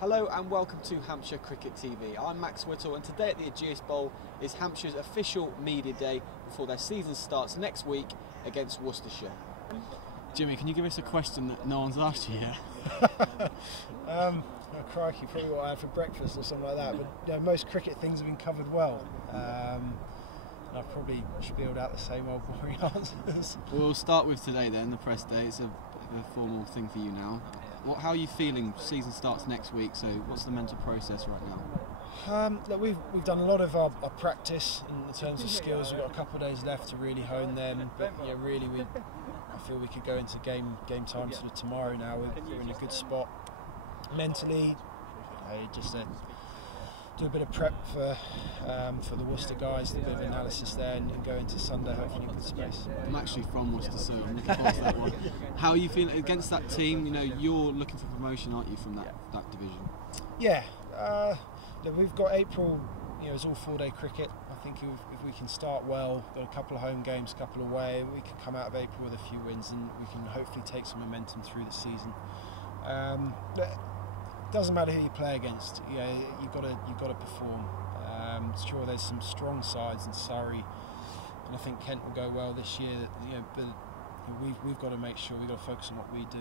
Hello and welcome to Hampshire Cricket TV. I'm Max Whittle and today at the Ageas Bowl is Hampshire's official media day before their season starts next week against Worcestershire. Jimmy, can you give us a question that no one's asked you yet? Oh crikey, probably what I had for breakfast or something like that, but you know, most cricket things have been covered well. I've probably spilled out the same old boring answers. We'll start with today then, the press day. It's a formal thing for you now. How are you feeling? Season starts next week, so what's the mental process right now? Look, we've done a lot of our practice in terms of skills. We've got a couple of days left to really hone them, but yeah, really I feel we could go into game time sort of tomorrow now. We're in a good spot mentally. Just do a bit of prep for the Worcester guys, do a bit of analysis there, and go into Sunday hopefully in good space. I'm actually from Worcester, so I'm looking forward to that one. How are you feeling against that team? You know, you're looking for promotion, aren't you, from that division? Yeah, look, we've got April. You know, it's all 4-day cricket. I think if we can start well, got a couple of home games, a couple away, we can come out of April with a few wins, and we can hopefully take some momentum through the season. Doesn't matter who you play against. You know, you've got to perform. Sure, there's some strong sides in Surrey, and I think Kent will go well this year. You know, but we've got to make sure we've got to focus on what we do.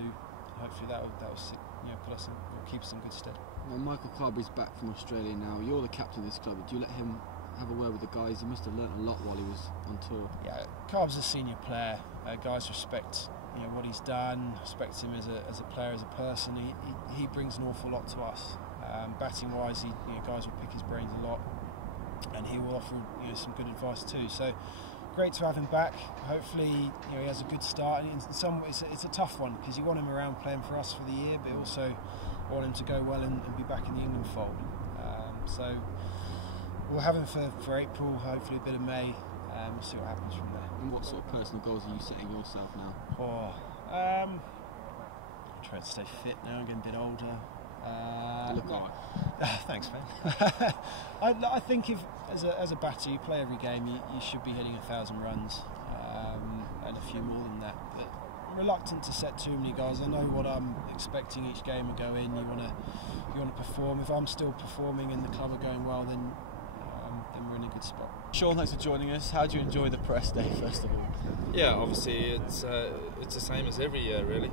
Hopefully that will put us will keep us in good stead. Well, Michael Carberry's back from Australia now. You're the captain of this club. Do you let him have a word with the guys? He must have learnt a lot while he was on tour. Yeah, Carb's a senior player. Guys respect what he's done, respect him as a player, as a person. He brings an awful lot to us. Batting wise, guys will pick his brains a lot, and he will offer some good advice too. So great to have him back. Hopefully he has a good start. And in some ways it's a tough one because you want him around playing for us for the year, but also want him to go well and be back in the England fold. So we'll have him for April, hopefully a bit of May. We'll see what happens from there. And what sort of personal goals are you setting yourself now? I'm trying to stay fit now. I'm getting a bit older. You look alright. Thanks, man. I think if as a batter you play every game, you should be hitting 1,000 runs and a few more than that. But I'm reluctant to set too many goals. I know what I'm expecting each game to go in. You want to perform. If I'm still performing and the club are going well, then we're in a good spot. Sean, thanks for joining us. How do you enjoy the press day, first of all? Yeah, obviously it's the same as every year, really.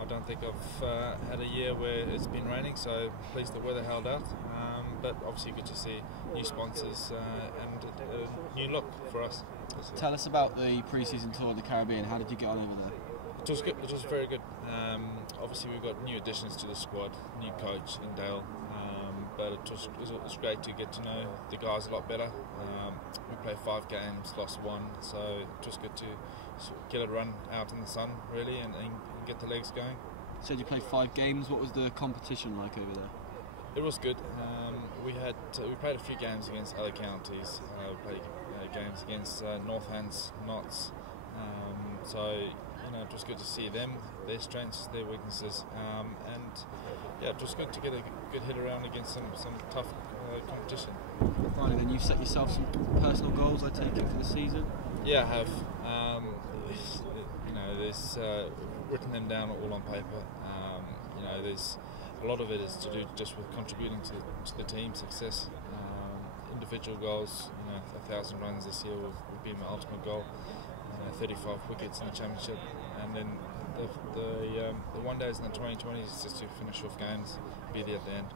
I don't think I've had a year where it's been raining, so pleased the weather held out. But obviously good to see new sponsors and a new look for us. Tell us about the pre-season tour in the Caribbean. How did you get on over there? It was good. It was very good. Obviously we've got new additions to the squad, new coach in Dale. But it was great to get to know the guys a lot better. We played 5 games, lost 1, so it was good to get a run out in the sun, really, and get the legs going. So you played 5 games. What was the competition like over there? It was good. We played a few games against other counties. We played games against Northants, Notts. So it was good to see them, their strengths, their weaknesses, and yeah, it was good to get a good hit around against some tough competition. Finally, then, you've set yourself some personal goals, I take it, for the season? Yeah, I have. There's written them down all on paper. There's a lot of it is to do just with contributing to the team success. Individual goals, 1,000 runs this year would be my ultimate goal. 35 wickets in the championship, and then the one days in the 2020s is just to finish off games, be there at the end.